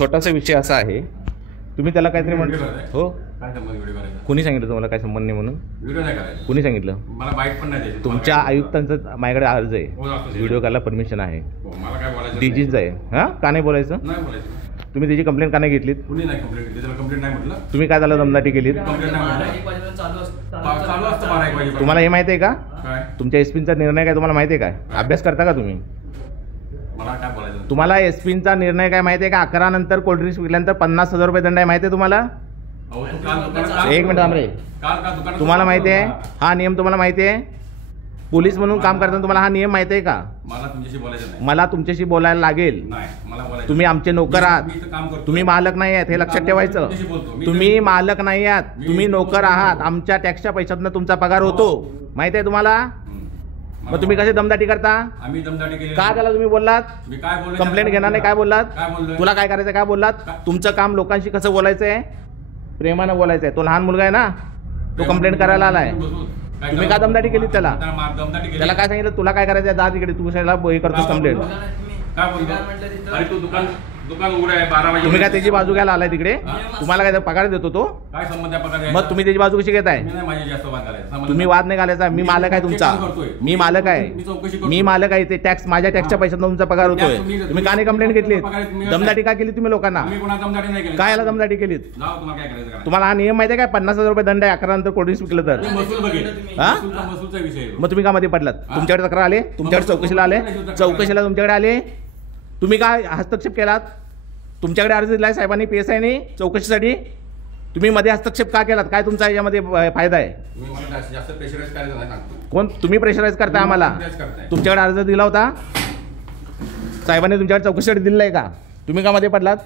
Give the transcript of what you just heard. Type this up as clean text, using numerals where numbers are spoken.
छोटासा विषय असा आहे, तुम्ही त्याला काहीतरी म्हणतो हो. काय संबंध व्हिडिओ करायचा? कुणी सांगितलं तुम्हाला काय संबंध नाही म्हणून? व्हिडिओ नाही करायचा. कुणी सांगितलं? मला बाईट पण नाही द्यायची. तुमच्या आयुक्तांचा माझ्याकडे अर्ज आहे, व्हिडिओ करायला परमिशन आहे, मला काय बोलायचं डीजीच आहे. हां, का नाही बोलायचं? नाही बोलायचं. तुम्ही त्याची कंप्लेंट का नाही घेतलीत? कुणी नाही कंप्लेंट केली, त्याला कंप्लेंट नाही म्हटलं. तुम्ही काय त्याला दमदाटी केलीत? कंप्लेंट नाही म्हटलं. चालू असतं 12-1 वाजेपर्यंत. तुम्हाला हे माहिती आहे का? काय तुमच्या एसपीचा निर्णय काय तुम्हाला माहिती आहे काय? अभ्यास करता का तुम्ही? मला काय बोलायचं? तुम्हाला एसपीचा निर्णय काय माहिती आहे का? 11 नंतर कोल्ड्रिंक्स विकल्यानंतर 50,000 रुपये दंड आहे, माहिती आहे तुम्हाला? अहो, तू काल दुकानात एक मिनिट थांब रे. काल दुकानात तुम्हाला माहिती आहे हा नियम? तुम्हाला माहिती आहे? पोलीस म्हणून काम करताना तुम्हाला हा नियम माहिती आहे का? मला तुमच्याशी बोलायचं नाही. मला तुमच्याशी बोलायला लागेल. नाही, मला बोलायचं. तुम्ही आमचे नोकर आहात, मी इथं काम करतो. तुम्ही मालक नाही आहात, हे लक्षात ठेवायचं. तुमच्याशी बोलतो. मी तुम्ही मालक नाही आहात, तुम्ही नोकर आहात. आमच्या टॅक्सच्या पैशातून तुमचा पगार होतो, माहिती आहे तुम्हाला? मग तुम्ही कसे दमदाटी करता? आम्ही दमदाटी केली. का त्याला तुम्ही बोललात? मी काय बोललो? कंप्लेंट घेणार नाही काय बोललात? काय बोललोय? तुला काय करायचं काय बोललात? तुमचं काम लोकांशी कसं बोलायचं आहे? प्रेमानं बोलायचं आहे. तो लहान मुलगा आहे ना, तो कंप्लेंट करायला आलाय. तुम्ही का दमदाटी केली त्याला? दमदाटी केली. त्याला काय सांगितलं? तुला काय करायचं आहे? जा तिकडे, तू कशाला हे करतोस कंप्लेंट? काय बोलतो? अरे तू दुकान उघड आहे 12 वाजे. तुम्ही काय त्याची बाजू घ्यायला आलाय तिकडे? तुम्हाला काय पगार देतो तो? काय संबंध आहे पगार? मग तुम्ही त्याची बाजू कशी घेताय? मी नाही माझी जास्त वाद घालायचा. तुम्ही वाद नाही घालायचा. मी मालक आहे तुमचा, मी मालक आहे, मी चौकशी करतो. मी मालक आहे. ते टॅक्स माझ्या टॅक्सच्या पैशातून तुमचा पगार होतोय. तुम्ही का नाही कंप्लेंट घेतली? दमदाटी का केली तुम्ही लोकांना? मी कोणा दमदाटी नाही केली. काय याला दमदाटी केलीत? जाऊ, तुम्हाला काय करायचं करा. तुम्हाला हा नियम माहिती आहे काय? 50,000 रुपये दंड आहे 11 नंतर कोल्ड्रिंक्स विकलं तर. मी महसूल बघेल. हा? महसूलचा विषय आहे. मग तुम्ही का मध्ये पडलात? तुमच्याकडे तक्रार आले, तुमच्याकडे चौकशीला आले, चौकशीला तुमच्याकडे आले, तुम्ही काय हस्तक्षेप केलात? तुमच्याकडे अर्ज दिलाय साहेबांनी, PSI ने चौकशीसाठी, तुम्ही मध्ये हस्तक्षेप का केलात? काय तुमचा याच्यामध्ये फायदा आहे? मी मला जास्त प्रेशराईज करायचं नाही सांगतो. कोण तुम्ही प्रेशराईज करताय आम्हाला? तुमच्याकडे अर्ज दिला होता साहेबांनी, तुमच्याकडे चौकशीसाठी दिलेला आहे का? तुम्ही का मध्ये पडलात?